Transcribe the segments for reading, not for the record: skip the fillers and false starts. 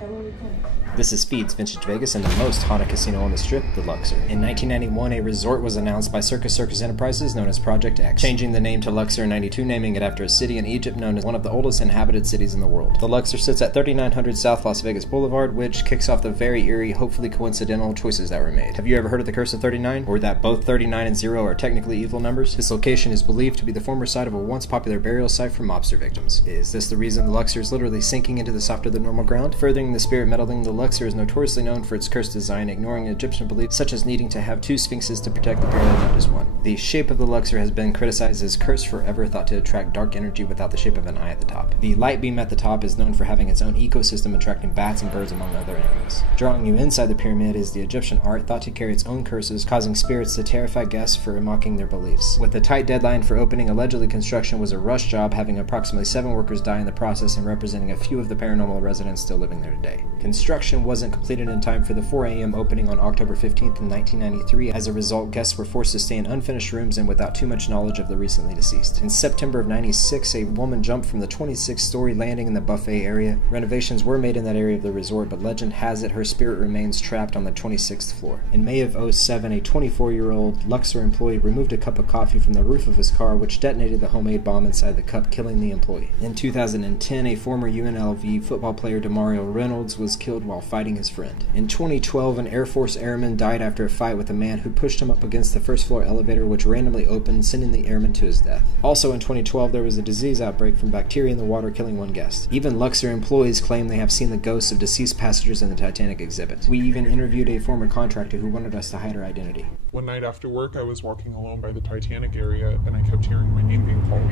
hell are we playing? This is Feeds Vintage Vegas and the most haunted casino on the Strip, the Luxor. In 1991, a resort was announced by Circus Enterprises known as Project X, changing the name to Luxor in 92, naming it after a city in Egypt known as one of the oldest inhabited cities in the world. The Luxor sits at 3900 South Las Vegas Boulevard, which kicks off the very eerie, hopefully coincidental choices that were made. Have you ever heard of the Curse of 39? Or that both 39 and 0 are technically evil numbers? This location is believed to be the former site of a once popular burial site for mobster victims. Is this the reason the Luxor is literally sinking into the softer than normal ground? Furthering the spirit meddling, the Luxor is notoriously known for its cursed design, ignoring Egyptian beliefs such as needing to have two sphinxes to protect the pyramid, not just one. The shape of the Luxor has been criticized as cursed forever, thought to attract dark energy without the shape of an eye at the top. The light beam at the top is known for having its own ecosystem, attracting bats and birds among other animals. Drawing you inside the pyramid is the Egyptian art, thought to carry its own curses, causing spirits to terrify guests for mocking their beliefs. With a tight deadline for opening, allegedly construction was a rush job, having approximately 7 workers die in the process and representing a few of the paranormal residents still living there today. Construction wasn't completed in time for the 4 a.m. opening on October 15th in 1993. As a result, guests were forced to stay in unfinished rooms and without too much knowledge of the recently deceased. In September of 96, a woman jumped from the 26th-story landing in the buffet area. Renovations were made in that area of the resort, but legend has it her spirit remains trapped on the 26th floor. In May of 07, a 24-year-old Luxor employee removed a cup of coffee from the roof of his car, which detonated the homemade bomb inside the cup, killing the employee. In 2010, a former UNLV football player, Demario Reynolds, was killed while fighting his friend. In 2012, an Air Force airman died after a fight with a man who pushed him up against the first-floor elevator, which randomly opened, sending the airman to his death. Also in 2012, there was a disease outbreak from bacteria in the water, killing one guest. Even Luxor employees claim they have seen the ghosts of deceased passengers in the Titanic exhibit. We even interviewed a former contractor who wanted us to hide her identity. One night after work, I was walking alone by the Titanic area, and I kept hearing my name being called.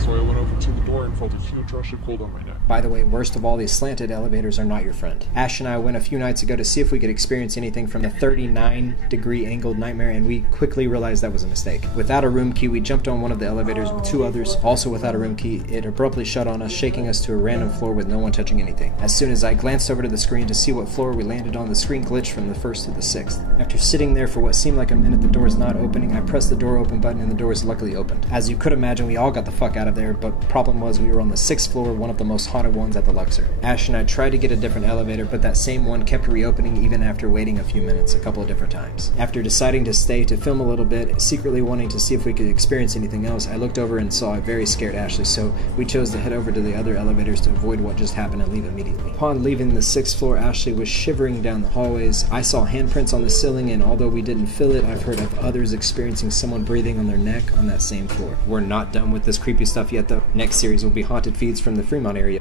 So I went over to the door and felt a huge rush of cold on my neck. By the way, worst of all, these slanted elevators are not your friend. Ash and I went a few nights ago to see if we could experience anything from the 39-degree angled nightmare, and we quickly realized that was a mistake. Without a room key, we jumped on one of the elevators with 2 others, also without a room key. It abruptly shut on us, shaking us to a random floor with no one touching anything. As soon as I glanced over to the screen to see what floor we landed on, the screen glitched from the 1st to the 6th. After sitting there for what seemed like a minute, the door is not opening. I pressed the door open button and the door is luckily opened. As you could imagine, we all got the fuck out of there, but the problem was we were on the 6th floor, one of the most haunted ones at the Luxor. Ash and I tried to get a different elevator, but that same one kept reopening even after waiting a few minutes, a couple of different times. After deciding to stay to film a little bit, secretly wanting to see if we could experience anything else, I looked over and saw a very scared Ashley, so we chose to head over to the other elevators to avoid what just happened and leave immediately. Upon leaving the 6th floor, Ashley was shivering down the hallways. I saw handprints on the ceiling, and although we didn't feel it, I've heard of others experiencing someone breathing on their neck on that same floor. We're not done with this creepy stuff yet though. Next series will be haunted feeds from the Fremont area.